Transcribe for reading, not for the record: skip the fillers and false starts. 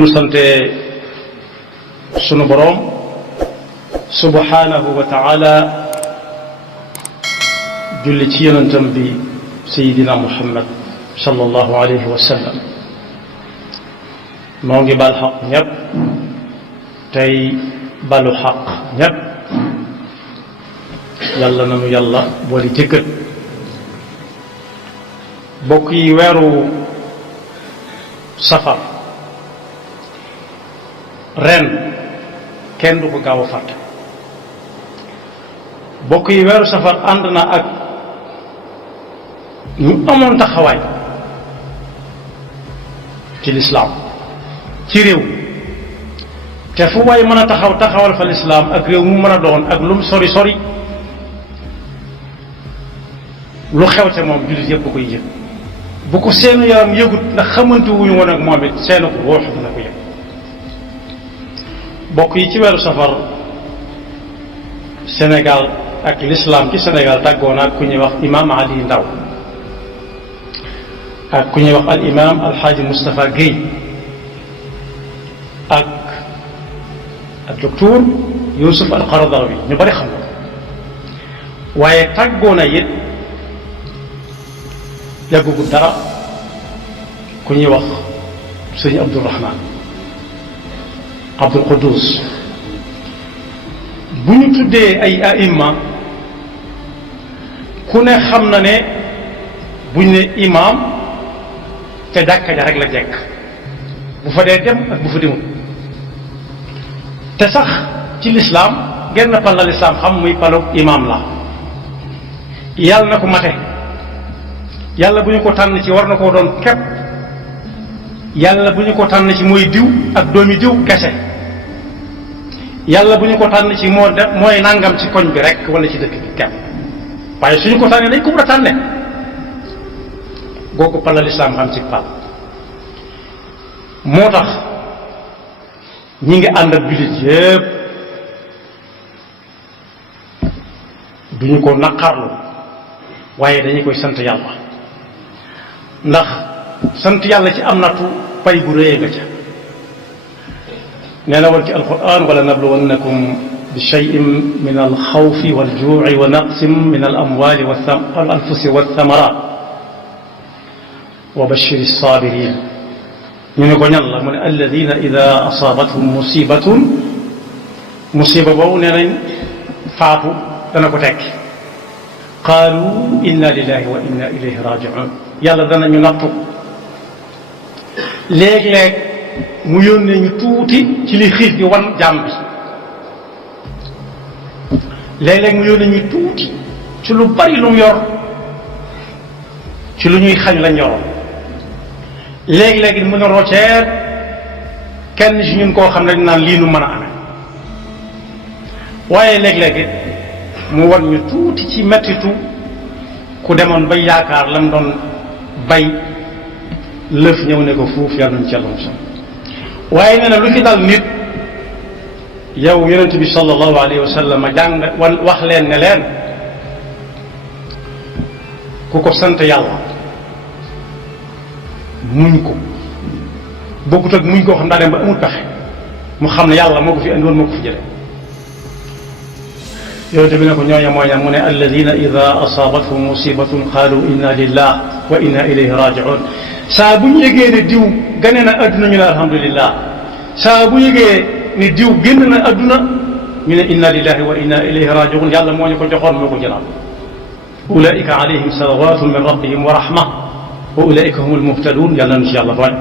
nu sante sunu boroom subhanahu wa taala julli ci yonentam bi sayidina muhammad sallallahu alayhi wa sallam noo ngi bal xaq ñépp tey balu xaq ñépp yàlla nanu yàlla boole jëkkët bokk yi weeru safar ren kenn du ko gaaw a fàtte bokk yi weeru safar ànd na ak ñu amoon taxawaay ci lislaam ci réew te fu waay mën a taxawal fa lislaam ak réew mu mën a doon ak lu mu sori sori lu xew te moom jullit yëpp bu koy yëg bu ko seenu yaram yëgut ndax xamante wuñu woon ak moom it seenu ko ruux dina ko yëg bokk yi ci weeru safar Sénégal ak l'islam ci Sénégal tàggoon ak ku ñuy wax imam Ali Ndaw ak ku ñuy wax al imam alxaaji Moustapha Guèye ak docteur Youssouf al Qaradawi ñu bari xam nga waaye tàggoon a it yàggugul dara ku ñuy wax sëñ Abdourahman Abdul Quddus bu ñu tuddee ay aïmma ku ne xam na ne buñ ne imaam te jàkka ja rek la jekk bu fa dee dem ak bu fa demul te sax ci lislaam genn pal la lislaam xam muy palug imaam la yàlla na ko mate yàlla bu ñu ko tànn ci war na koo doon képp yàlla bu ñu ko tànn ci mooy diw ak doomi diw kese yàlla bu ñu ko tànn ci mooy nangam ci koñ bi rek wala ci dëkk bi képp waaye suñu ko tànnee dañ ko war a tànne googu pal la lislaam xam ci pal moo tax ñi ngi ànd ak jullit yépp duñu ko naqarlu waaye dañu koy sant yàlla ndax sant yàlla ci am nattu pay gu rëy nga ca nee na woon ci alquran wala nabluwannakum bi shay'in min alxawfi waljuuci wa naqsin min alamwali walanfusi walthamarat wa bashiri sabirin ñu ne ko ñan la mu ne alladina ida asaabathum musiba boobu nee nañ faatu dana ko tekki qaalu inna lillahi wa inna ilayhi rajiun yàlla danañu nattu léeg-léeg mu yónnee ñu tuuti ci li xiif bi wan jàmm bi léeg-léeg mu yónnee ñu tuuti ci lu bari lu mu yor ci lu ñuy xañ lañ yoroon léegi-léegi mën a rocceet kenn ci ñun koo xam ne dañ naan lii nu mën a amee waaye léeg-léegi mu wan ñu tuuti ci mettitu ku demoon bay yaakaar lam doon bay lëf ñëw ne ko fuuf yàlla nañ ci yàlla musal waaye nee na lu fi dal nit yow yonent bi sallallahu alayhi wa sallam jàng wax leen ne leen ku ko sant yàlla muñ ko bokkut ak muñ koo xam daa dem ba amul pexe mu xam ne yàlla moo ko fi andi woon moo ko fi jële yonent bi ne ko ñooña mooy mu ne alladina ida asaabathum musibatun qaalu inna lillah wa inna ilayhi rajiun saa bu ñu yëgee ne diw gane na adduna ñu ne alhamdulillah saa bu yëgee ne diw génn na adduna ñu ne inna lillahi wa inna ilayhi rajiun yàlla moo ñu ko joxoon moo ko jëlaat ulaika alayhim salawatun min rabbihim wa rahma wa ulaika humul muhtadun yàlla na ci yàlla boole